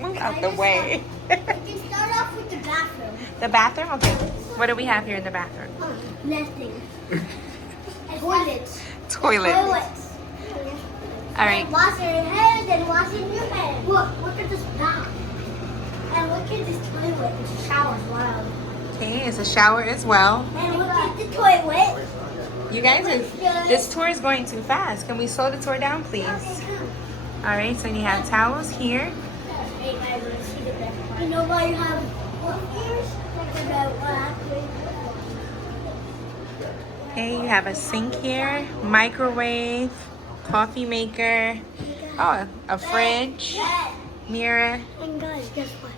Move out the way. We can start off with the bathroom. The bathroom? Okay. What do we have here in the bathroom? Nothing. Toilets. Toilet. Toilets. All right. Washing your hands and washing your hands. Look at this bath. And look at this toilet. It's a shower as well. Okay, it's a shower as well. And look at the toilet. You guys, this tour is going too fast. Can we slow the tour down, please? All right, so you have towels here. You know why you have what ears? Okay, you have a sink here, microwave, coffee maker, oh, a fridge, mirror. And guys, guess what?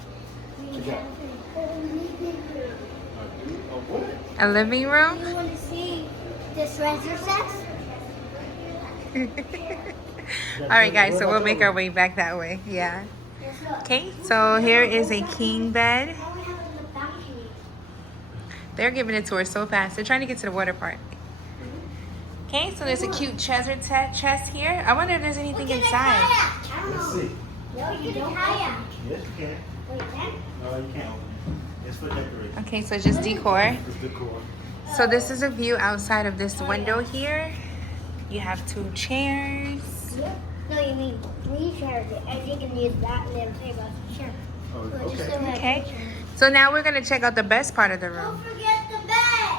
A living room. You want to see this treasure chest? All right, guys, so we'll make our way back that way. Yeah. Okay, so here is a king bed. They're giving it to her so fast. They're trying to get to the water park. Okay, so there's a cute treasure chest here. I wonder if there's anything inside. Let's see. No, you don't kayak. Yes, you can. Wait, then? No, you can't. It's for decoration. Okay, so just decor. It's decor. So this is a view outside of this window here. You have 2 chairs. No, you need 3 chairs. And you can use that little table as a chair. Oh, So just okay. so have Okay. 3 chairs. So now we're gonna check out the best part of the Don't room. forget the bed.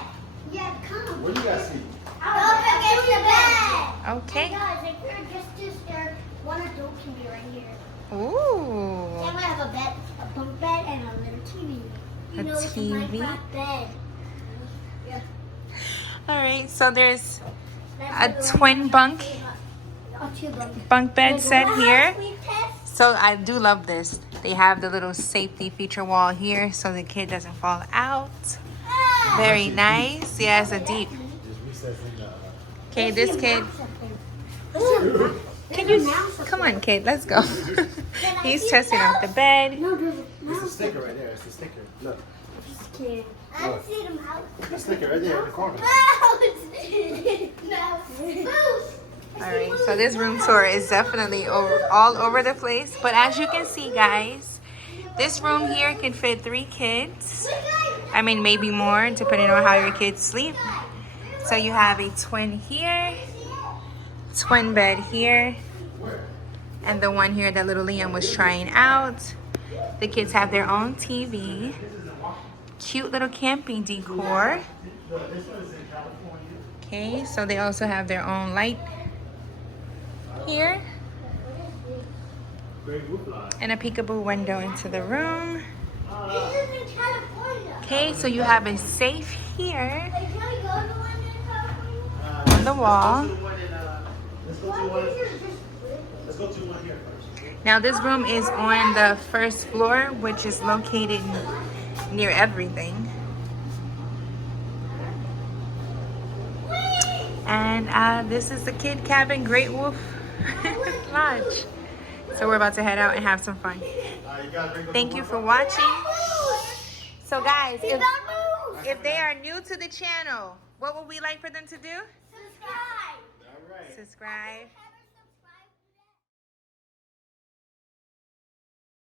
Yeah, come. What do you guys see? Don't forget the bed. Okay. And guys, if you're just too scared, one adult can be right here. Ooh. Then we have a bed, a bunk bed, and a little TV. You A know, it's a TV? Minecraft bed. Yeah. All right, so there's That's a what twin bunk a 2 bunk. bunk bed set here. We test. So I do love this. They have the little safety feature wall here so the kid doesn't fall out. Very nice. Yeah, it's a deep. Just recess in the. Okay, this kid. Can you come on, kid? Let's go. He's testing out the bed. No, there's a It's a mouse. sticker right there. It's a sticker. Look. Just kidding. I don't see the mouse. The sticker right there in the corner. Mouse. All right, so this room tour is definitely all over the place. But as you can see, guys, this room here can fit 3 kids. I mean, maybe more, depending on how your kids sleep. So you have a twin here, twin bed here, and the one here that little Liam was trying out. The kids have their own TV. Cute little camping decor. Okay, so they also have their own light here. And a peekaboo window into the room. This is in California. Okay, so you have a safe here Like, can we go to one in California? on the wall. Let's go to one here first. Now this room is on the first floor, which is located near everything. And this is the kid cabin, Great Wolf Lodge. So we're about to head out and have some fun. Thank you for watching. So guys, if they are new to the channel, what would we like for them to do? Subscribe. All right. Subscribe.